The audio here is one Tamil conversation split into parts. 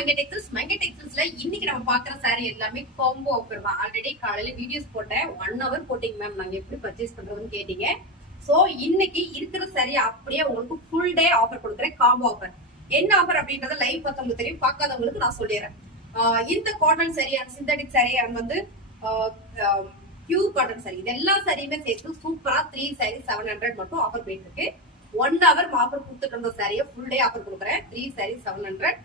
மங்கை டெக்ஸ்டைல்ஸ்ல இன்னைக்கு நம்ம பாக்குற சாரி எல்லாமே காம்போ ஆஃபர் தான். ஆல்ரெடி காலையில வீடியோஸ் போட்டேன். 1 hour போட்டீங்க மேம், நாங்க எப்படி பர்ச்சேஸ் பண்றதுன்னு கேட்டீங்க. சோ இன்னைக்கு இருக்கிற சாரி அப்படியே உங்களுக்கு ஃபுல் டே ஆஃபர் கொடுக்குறேன், காம்போ ஆஃபர். என்ன ஆஃபர் அப்படின்றத லைவ் பார்த்தவங்களுக்கு தெரியும், பார்க்காதவங்களுக்கு நான் சொல்லிடுறேன். இந்த cotton sari and synthetic sorry and வந்து பியூர் காட்டன் சாரி, இது எல்லா சாரியுமே சேர்த்து சூப்பரா 3 சாரி 700 மட்டும் ஆஃபர் போயிட்டு இருக்கு. 1 hour ஆஃபர் கொடுத்துட்டு இருந்த சாரியை ஃபுல் டே ஆஃபர் கொடுக்குறேன். 3 சாரி 700.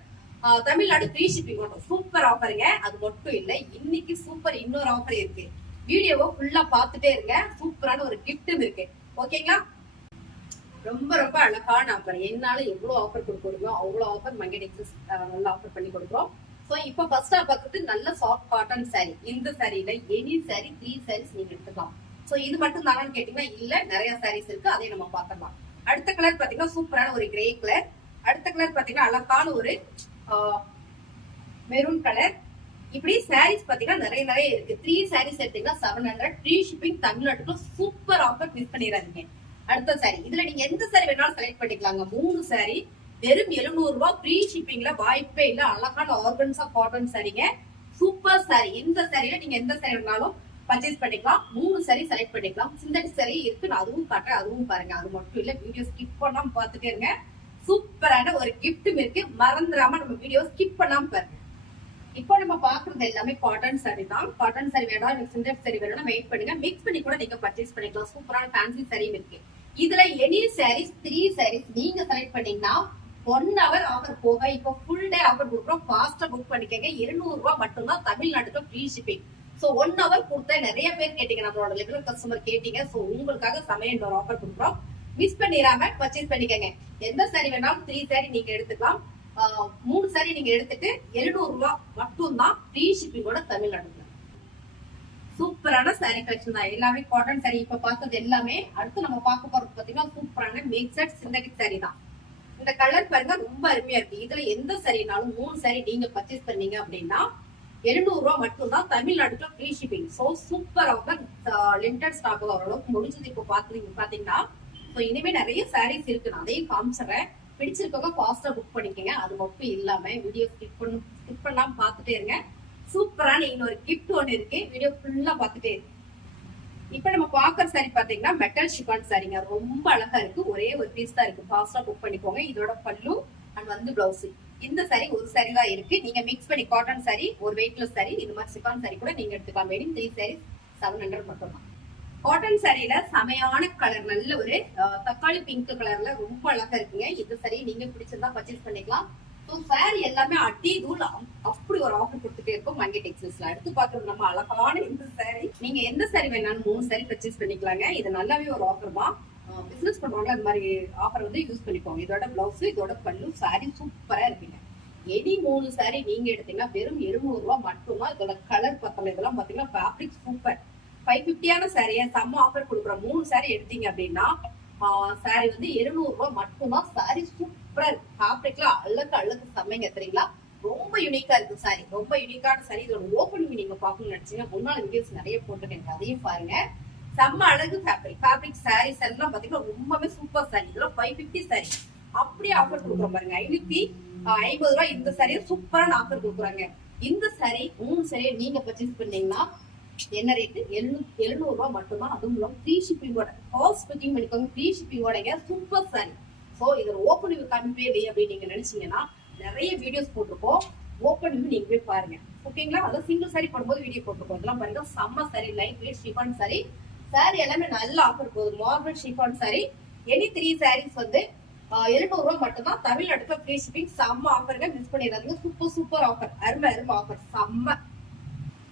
தமிழ்நாடு ஃப்ரீ ஷிப்பிங் மட்டும். சூப்பர் ஆஃபருங்க. அது மட்டும் இல்ல, இன்னைக்கு சூப்பர் இன்னொரு ஆஃபர் இருக்கு. வீடியோவை ஃபுல்லா பார்த்துட்டே இருங்க. சூப்பரான ஒரு கிஃப்ட் இருக்கு. ஓகேங்களா? ரொம்ப ரொம்ப அழகான ஆஃபர். என்னால எவ்வளவு ஆஃபர் கொடுக்க முடியுமோ அவ்வளவு ஆஃபர் மங்கை டெக்ஸ்டைல்ஸ் நல்லா ஆஃபர் பண்ணி கொடுக்குறோம். சோ இப்போ ஃபர்ஸ்டா பார்த்துட்டு நல்ல சாஃப்ட் காட்டன் சாரி. இந்த சாரியில எனி சாரி 3 சாரீஸ் நீங்க எடுத்துக்கலாம். சோ இது மட்டும் தானு கேட்டீங்கன்னா இல்ல, நிறைய சாரீஸ் இருக்கு, அதை நம்ம பார்க்கலாம். அடுத்த கலர் பாத்தீங்கன்னா சூப்பரான ஒரு கிரே கலர். அடுத்த கலர் பாத்தீங்கன்னா அழகான ஒரு மெரூன் கலர். இப்படி சாரீஸ் பாத்தீங்கன்னா நிறைய இருக்கு. 3 சாரீஸ் எடுத்தீங்கன்னா 700. ஃப்ரீ ஷிப்பிங் தமிழ்நாட்டுக்கு. சூப்பர் ஆஃபர், மிஸ் பண்ணிடாதீங்க. அடுத்த சாரி, இதுல நீங்க எந்த சாரி வேணாலும் செலக்ட் பண்ணிக்கலாங்க. 3 சாரி வெறும் 700 ரூபாய். ஃப்ரீ ஷிப்பிங்ல வாய்ப்பே இல்ல. அழகான ஆர்கன்ஸா காட்டன் சாரிங்க. Super sorry. இந்த சாரியில நீங்க எந்த சாரி வேணாலும் பர்ச்சேஸ் பண்ணிக்கலாம். 3 சாரி செலக்ட் பண்ணிக்கலாம். சிந்தட்டிக் சாரி இருக்கு, நான் அதுவும் காட்டுறேன், அதுவும் பாருங்க. அது மட்டும் இல்ல, வீடியோ ஸ்கிப் பண்ணாம பாத்துட்டே இருங்க. சூப்பரான ஒரு கிஃப்டும் இருக்கு, மறந்துடாம நம்ம வீடியோ ஸ்கிப் பண்ணாம பாருங்க. இப்போ நம்ம பாக்குறது எல்லாமே காட்டன் சாரி தான். காட்டன் சாரி வேணா, சிந்தட்டிக் சாரி வேணா வெயிட் பண்ணுங்க. மிக்ஸ் பண்ணி கூட நீங்க பர்ச்சேஸ் பண்ணிக்கலாம். சூப்பரான ஃபேன்சி சாரியும் இருக்கு. இதுல எனி சாரீஸ் 3 சாரீஸ் நீங்க செலக்ட் பண்ணீங்கன்னா 1 hour ஆஃபர் போக இப்போ ஃபுல் டே ஆஃபர் கொடுக்குறோம். ஃபாஸ்டா புக் பண்ணிக்கங்க. 200 ரூபாய் மட்டும்தான் தமிழ்நாட்டுக்கு ஃப்ரீ ஷிப்பிங். சோ 1 hour கொடுத்தா நிறைய பேர் கேட்டீங்க, நம்மளோட ரெகுலர் கஸ்டமர் கேட்டீங்க. சோ உங்களுக்காக சமையல் ஒரு ஆஃபர் கொடுக்குறோம். மிஸ் பண்ணிடாம பர்ச்சேஸ் பண்ணிக்கங்க. எந்த சாரி வேணாலும் 3 சாரி நீங்க எடுத்துக்கலாம். 3 சாரி நீங்க எடுத்துட்டு 700 ரூபாய் மட்டும் தான் ஃப்ரீ ஷிப்பிங்கோட தமிழ்நாட்டுல. சூப்பரான சாரி கலெக்ஷன் தான். எல்லாமே காட்டன் சாரி. இப்ப பார்த்தது எல்லாமே. அடுத்து நம்ம பார்க்க போறது பாத்தீங்கன்னா சூப்பரான மிக்சட் சிந்தட்டிக் சாரி தான். இந்த கலர் பாருங்க, ரொம்ப அருமையா இருக்கு. இதுல எந்த சாரினாலும் 3 சாரி நீங்க பர்ச்சேஸ் பண்ணீங்க அப்படின்னா 700 ரூபாய் மட்டும் தான் தமிழ்நாட்டுல free shipping. So super offer. Limited stock ஓரளவுக்கு முடிஞ்சது. இப்போ பாத்தீங்கன்னா இனிமே நிறைய சாரீஸ் இருக்கு, நான் அதையும் காமிச்சிடுறேன். பிடிச்சிருக்கவங்க ஃபாஸ்டா புக் பண்ணிக்கங்க. அது மட்டும் இல்லாம வீடியோ ஸ்கிப் பண்ணாம பாத்துட்டே இருங்க. சூப்பரான இன்னொரு கிஃப்ட் ஒன்று இருக்கு, வீடியோ ஃபுல்லா பாத்துட்டே இருக்கு. இப்ப நம்ம பாக்குற சாரி பாத்தீங்கன்னா மெட்டல் ஷிஃபான் சாரிங்க. ரொம்ப அழகா இருக்கு. ஒரே ஒரு பீஸ் தான் இருக்கு, ஃபாஸ்டா புக் பண்ணிக்கோங்க. இதோட பல்லு அண்ட் வந்து பிளவுஸ். இந்த சாரி ஒரு சாரி தான் இருக்கு. நீங்க மிக்ஸ் பண்ணி காட்டன் சாரி, ஒரு வெயிட்லெஸ் சாரி, இந்த மாதிரி ஷிஃபான் சாரி கூட நீங்க எடுத்துக்கலாம். வெறும் 3 சாரி 700 மட்டும் தான். காட்டன் சாரியில செமையான கலர், நல்ல ஒரு தக்காளி பிங்க் கலர்ல ரொம்ப அழகா இருக்குங்க. இந்த சாரி நீங்க பிடிச்சிருந்தா பர்ச்சேஸ் பண்ணிக்கலாம். ஸோ சாரி எல்லாமே அடி தூள் அப்படி ஒரு ஆஃபர் கொடுத்துட்டே இருக்கும் மங்கை டெக்ஸ்டைல்ஸ்ல. அடுத்து பாக்குறது நம்ம அழகான இந்த சாரி. நீங்க எந்த சாரி வேணாலும் 3 சாரி பர்ச்சேஸ் பண்ணிக்கலாங்க. இது நல்லாவே ஒரு ஆஃபர் தான். பிசினஸ் பண்றவங்க அந்த மாதிரி ஆஃபர் வந்து யூஸ் பண்ணிக்கோங்க. இதோட பிளவுஸ், இதோட பல்லு. சாரி சூப்பரா இருக்குங்க. எனி 3 சாரி நீங்க எடுத்தீங்கன்னா வெறும் 700 ரூபாய் மட்டும்தான். இதோட கலர் பத்தல, இதெல்லாம் பாத்தீங்கன்னா ஃபேப்ரிக் சூப்பர். 550 சாரியை செம்ம ஆஃபர் கொடுக்குறோம். 3 சாரி எடுத்தீங்க அப்படின்னா சாரி வந்து 700 ரூபாய் மட்டும்தான். சாரி சூப்பரா இருக்கு. ஃபேப்ரிக்ல அழகு செம்மைங்க, தெரியுங்களா? ரொம்ப யூனிக்கா இருக்கு சாரி, ரொம்ப யூனிக்கான சாரி. இதோட ஓப்பனிங் நீங்க பாக்கணும்னு நினைச்சீங்கன்னா முன்னாள் வீடியோஸ் நிறைய போட்டுருக்கேன், அதையும் பாருங்க. செம்ம அழகு ஃபேப்ரிக் சாரீஸ் எல்லாம் பாத்தீங்கன்னா ரொம்பவே சூப்பர் சாரி. இதெல்லாம் 550 சாரி அப்படியே ஆஃபர் கொடுக்குறோம் பாருங்க. 550 ரூபாய் இந்த சாரியை சூப்பரான ஆஃபர் கொடுக்குறாங்க. இந்த சாரி 3 சாரியை நீங்க பர்ச்சேஸ் பண்ணீங்கன்னா என்ன ரேட்டு? 700 ரூபாய் மட்டும்தான். அதுவும் இல்லாம ஃப்ரீ ஷிப்பிங்கோட. ஃபாஸ்ட் புக்கிங் பண்ணிக்கோங்க. ஃப்ரீ ஷிப்பிங்கோட சூப்பர் சாரி. சோ இதோட ஓப்பனிங் காமிப்பே இல்லையே அப்படின்னு நீங்க நினைச்சீங்கன்னா நிறைய வீடியோஸ் போட்டிருக்கோம், ஓப்பனிங் நீங்க போய் பாருங்க. ஓகேங்களா? அதாவது சிங்கிள் சாரி போடும்போது வீடியோ போட்டிருக்கோம். இதெல்லாம் பாருங்க, செம்ம sari, light weight chiffon sari. Sari எல்லாமே நல்ல ஆஃபர் போகுது. Marble chiffon sari. Any 3 saris வந்து 700 ரூபாய் மட்டும்தான். தமிழ்நாட்டுல ஃப்ரீ ஷிப்பிங். செம்ம ஆஃபருங்க, மிஸ் பண்ணிடாதீங்க. சூப்பர் ஆஃபர், அருமை ஆஃபர், செம்ம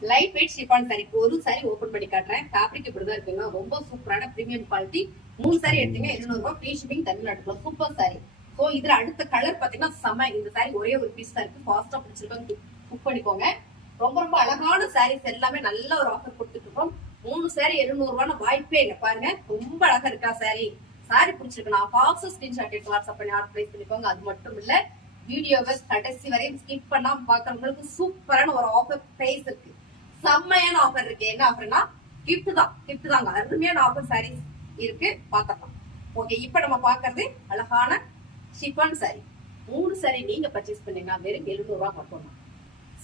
லைட் வெயிட் ஷிஃபான் சாரி. ஒரு சாரி ஓபன் பண்ணி காட்டுறேன். ஃபேப்ரிக் இப்படிதான் இருக்குங்க. ரொம்ப சூப்பரான பிரீமியம் குவாலிட்டி. 3 சாரி எடுத்தீங்க 700 ரூபாய் ஃப்ரீ ஷிப்பிங் தமிழ்நாட்டுல. சூப்பர் சாரி. சோ இதுல அடுத்த கலர் பாத்தீங்கன்னா செம. இந்த சாரி ஒரே ஒரு பீஸ் தான் இருக்கு. ஃபாஸ்டா பிடிச்சிருக்காங்க, புக் பண்ணிக்கோங்க. ரொம்ப அழகான சாரீஸ் எல்லாமே நல்ல ஒரு ஆஃபர் கொடுத்துட்டு இருக்கோம். 3 சாரி 700 ரூபான்னு வாய்ப்பே இல்லை. பாருங்க, ரொம்ப அழகா இருக்கா சாரி. சாரி பிடிச்சிருக்கு நான் ஃபாஸ்டா ஸ்கிரீன்ஷாட் எடுத்து வாட்ஸ்அப் பண்ணி ஆர்டர் பிளேஸ் பண்ணிக்கோங்க. அது மட்டும் இல்ல, வீடியோவை கடைசி வரையும் ஸ்கிப் பண்ணாம பாக்குறவங்களுக்கு சூப்பரான ஒரு ஆஃபர் பிரைஸ் இருக்கு. செம்மையான ஆஃபர் இருக்கு. என்ன ஆஃபர்னா கிஃப்ட் தாங்க. அருமையான ஆஃபர் சாரீஸ் இருக்கு, பாக்கலாம். ஓகே, இப்ப நம்ம பாக்குறது அழகான ஷிஃபான் சாரி. 3 சாரி நீங்க பர்ச்சேஸ் பண்ணீங்கன்னா வெறும் 700 ரூபாய் மட்டும் தான்.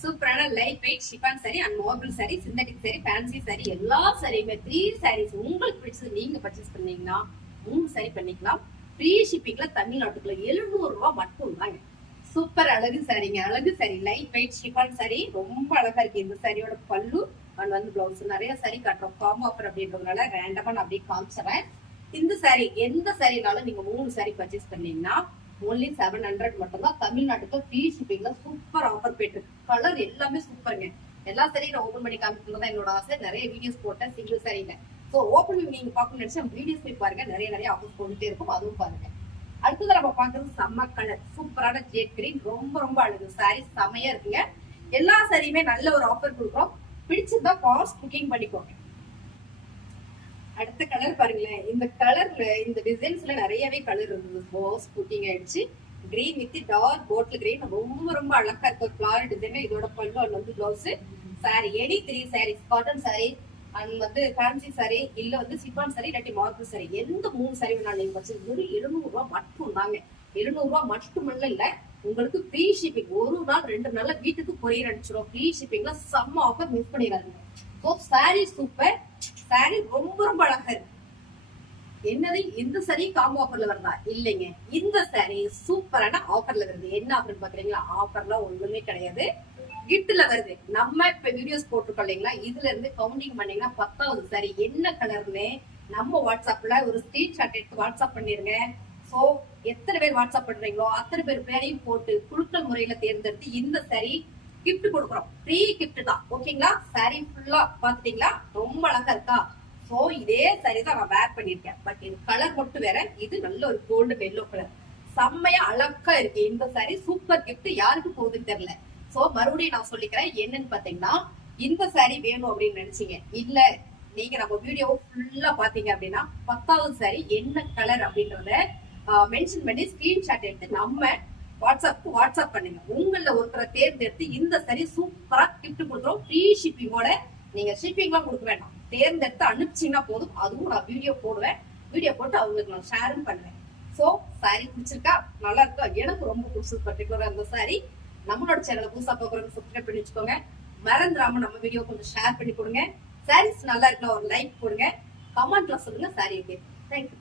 சூப்பரான light weight chiffon sorry and marble sorry, synthetic sorry, fancy sorry, எல்லா சாரியுமே 3 சாரீஸ் உங்களுக்கு பிடிச்சது நீங்க பர்ச்சேஸ் பண்ணீங்கன்னா 3 சாரி பண்ணிக்கலாம். ஃப்ரீ ஷிப்பிங்ல தமிழ்நாட்டுக்குள்ள 700 ரூபாய் மட்டும் தாங்க. சூப்பர் அழகு சாரிங்க, அழகு sorry, light weight chiffon sorry, ரொம்ப அழகா இருக்கு. இந்த சாரியோட பல்லு அண்ட் வந்து பிளவுஸ். நிறைய சாரி காட்டுறோம் காம்போ ஆஃபர் அப்படின்றதுனால ரேண்டமா நான் அப்படியே காமிச்சிடறேன். இந்த சாரி எந்த சாரினாலும் நீங்க 3 சாரி பர்ச்சேஸ் பண்ணீங்கன்னா only 700 மட்டும் தான். தமிழ்நாட்டுக்கு ஃப்ரீ ஷிப்பிங்ல சூப்பர் ஆஃபர் போயிட்டு இருக்கு. கலர் எல்லாமே சூப்பருங்க. எல்லா சாரியும் நான் ஓபன் பண்ணி காமிக்கணும் என்னோட ஆசை. நிறைய வீடியோஸ் போட்டேன் சிங்கிள் சாரியில. சோ ஓபன் நீங்க பார்க்கணும்னு நினைச்சா வீடியோஸ் போய் பாருங்க, நிறைய ஆஃபர்ஸ் போட்டுட்டே இருக்கும், அதுவும் பாருங்க. அடுத்தது நம்ம பாக்குறது செம்ம கலர், சூப்பரான ஜேட் கிரீன், ரொம்ப அழகு சாரி, செமையா இருக்குங்க. எல்லா சாரியுமே நல்ல ஒரு ஆஃபர் கொடுக்குறோம். பிடிச்சிருந்தா ஃபாஸ்ட் புக்கிங் பண்ணிக்கோங்க. அடுத்த கலர் பாருங்களேன். இந்த கலர்ல இந்த டிசைன்ஸ்ல நிறையவே கலர் இருந்தது, ஃபாஸ்ட் புக்கிங் ஆயிடுச்சு. கிரீன் வித் டார்க் போட்டில் கிரீன், ரொம்ப அழகா இருக்கு. ஒரு ஃபிளார் டிசைன், இதோட பல்லு அண்ட் வந்து blouse. Sari any 3 saris, cotton sari and வந்து ஃபேன்சி சாரி, இல்ல வந்து சிஃபான் சாரி, இல்லாட்டி மார்பிள் சாரி, எந்த 3 சாரி வேணாலும் நீங்க பர்ச்சேஸ் பண்ணி 700 ரூபாய் மட்டும் தாங்க. 700 ரூபாய் மட்டுமல்ல இல்ல, உங்களுக்கு ஃப்ரீ ஷிப்பிங். 1 நாள் 2 நாள்ல வீட்டுக்கு கொரியர் அனுப்பிச்சிடும். ஃப்ரீ ஷிப்பிங்ல செம்ம ஆஃபர், மிஸ் பண்ணிடாதீங்க. ஸோ சாரி சூப்பர், சாரி ரொம்ப அழகா இருக்கு. என்னது இந்த சாரி காம்போ ஆஃபர்ல வருதா? இல்லைங்க, இந்த சாரி சூப்பரான ஆஃபர்ல வருது. என்ன ஆஃபர் பாக்குறீங்களா? ஆஃபர்லாம் ஒண்ணுமே கிடையாது, கிஃப்ட்ல வருது. நம்ம இப்ப வீடியோஸ் போட்டிருக்கோம் இல்லைங்களா, இதுல இருந்து கவுண்டிங் பண்ணீங்கன்னா 10வது சாரி என்ன கலர்னு நம்ம வாட்ஸ்அப்ல ஒரு ஸ்கிரீன்ஷாட் எடுத்து வாட்ஸ்அப் பண்ணிருங்க. சோ எத்தனை பேர் வாட்ஸ்அப் பண்றீங்களோ அத்தனை பேர் பேரையும் போட்டு குழுக்கள் முறையில தேர்ந்தெடுத்து இந்த சாரி கிஃப்ட் கொடுக்குறோம். ஃப்ரீ கிஃப்ட் தான், ஓகேங்களா? சாரி ஃபுல்லா பாத்துட்டீங்களா? ரொம்ப அழகா இருக்கா? சோ இதே சாரி தான் நான் வேர் பண்ணிருக்கேன், பட் இது கலர் மட்டும் வேற. இது நல்ல ஒரு கோல்டு எல்லோ கலர், செம்மையா அழகா இருக்கு. இந்த சாரி சூப்பர் கிஃப்ட், யாருக்கு போகுதுன்னு தெரியல. சோ மறுபடியும் நான் சொல்லிக்கிறேன், என்னன்னு பாத்தீங்கன்னா இந்த சாரி வேணும் அப்படின்னு நினைச்சீங்க, இல்ல நீங்க நம்ம வீடியோ ஃபுல்லா பாத்தீங்க அப்படின்னா 10வது சாரி என்ன கலர் அப்படின்றத மென்ஷன் பண்ணி ஸ்கிரீன்ஷாட் எடுத்து நம்ம வாட்ஸ்அப் பண்ணுங்க. உங்கள ஒருத்தரை தேர்ந்தெடுத்து இந்த சாரி சூப்பரா கிஃப்ட் கொடுக்குறோம். ஃப்ரீ ஷிப்பிங்கோட. நீங்க ஷிப்பிங்லாம் கொடுக்க வேண்டாம், தேர்ந்தெடுத்து அனுப்பிச்சீங்கன்னா போதும். அதுவும் நான் வீடியோ போடுவேன், வீடியோ போட்டு அவங்களுக்கு நான் ஷேரும் பண்ணுவேன். சோ சாரி பிடிச்சிருக்கா? நல்லா இருக்கா? எனக்கு ரொம்ப பிடிச்சது பர்டிகுலரா அந்த சாரி. நம்மளோட சேனலை புதுசா பாக்குறவங்க சப்ஸ்கிரைப் பண்ணி வச்சுக்கோங்க. மறந்துடாம நம்ம வீடியோ கொஞ்சம் ஷேர் பண்ணி கொடுங்க. சாரீஸ் நல்லா இருக்குன்னா ஒரு லைக் போடுங்க, கமெண்ட்ல சொல்லுங்க சாரி ஓகே. தேங்க்யூ.